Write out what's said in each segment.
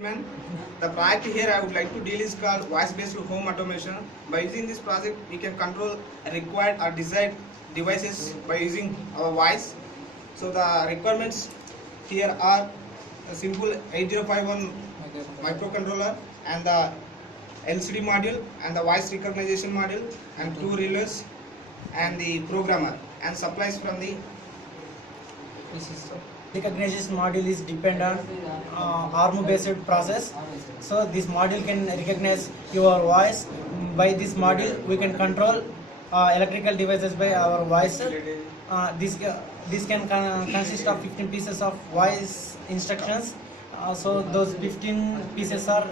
Man, the project here I would like to deal is called voice-based home automation. By using this project, we can control required or desired devices by using our voice. So the requirements here are a simple 8051 microcontroller and the LCD module and the voice recognition module and two relays and the programmer and supplies from the recognition module is dependent on ARM based process. So this module can recognize your voice. By this module we can control electrical devices by our voice. This can consist of 15 pieces of voice instructions. So those 15 pieces are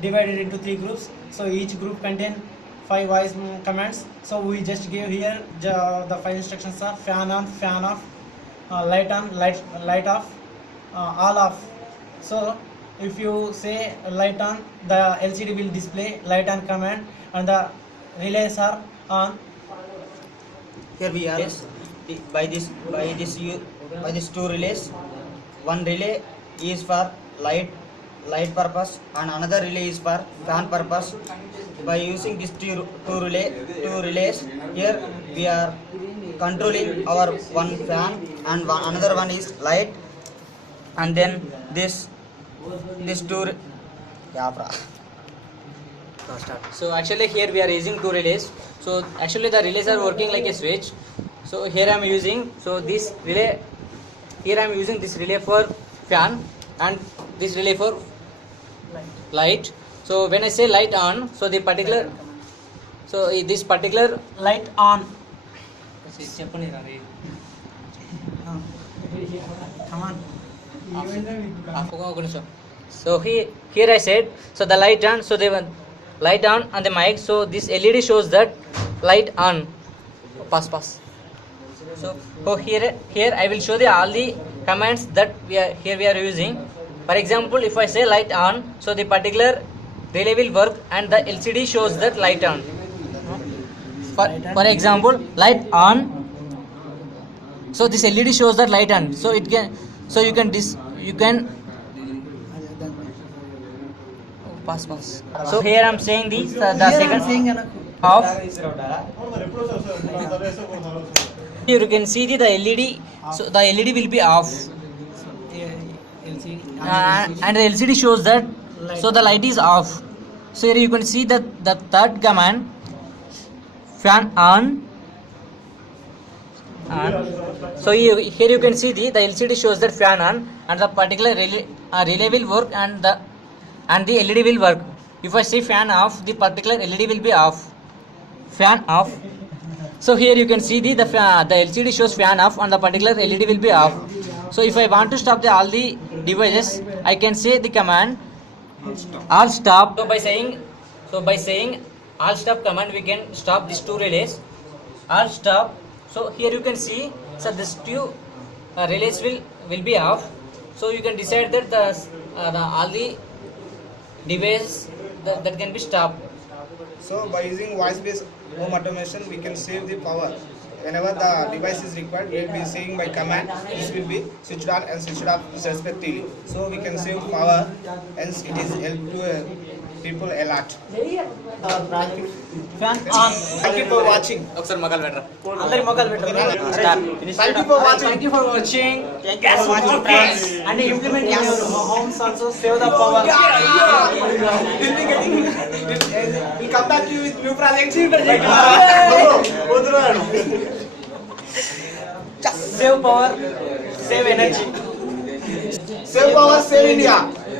divided into 3 groups. So each group contain 5 voice commands. So we just give here the 5 instructions are fan on, fan off, light on, light off, all off. So if you say light on, the LCD will display light on command and the relays are on. Here we are. Yes. By this two relays. One relay is for light purpose and another relay is for fan purpose. By using these two relays, here we are controlling our one fan and another one is light, and then this two. So actually here we are using two relays. So actually the relays are working like a switch. So here I am using this relay. Here I am using this relay for fan and this relay for light. So when I say light on, so this particular Light on. Come on. So here I said, so the light on, so they were light on the mic. So this LED shows that light on. Pass. So here I will show all the commands that we are using. For example, if I say light on, so the particular relay will work and the LCD shows that light on. For example, light on. So this LED shows that light on. So you can pass. So here I am saying the second off. Here you can see the LED. So the LED will be off, and the LCD shows that so the light is off. So here you can see that the third command, fan on. So here you can see the LCD shows that fan on and the particular relay will work and the LED will work. If I say fan off, the particular LED will be off. Fan off. So here you can see the LCD shows fan off and the particular LED will be off. So if I want to stop all the devices, I can say the command all stop. So by saying all stop command, we can stop these two relays. All stop. So here you can see, so these two relays will be off. So you can decide that all the devices that can be stopped. So by using voice-based home automation, we can save the power. Whenever the device is required, we will be saying by command, this will be switched on and switched off respectively. So we can save power, hence it is help to people a lot. Fan on. Thank you for watching. Thank you for watching. Thank you for watching. Friends. And implement in your homes also. Save the power. We'll come back to you with new projects. Save power. Save energy. Save power, save India.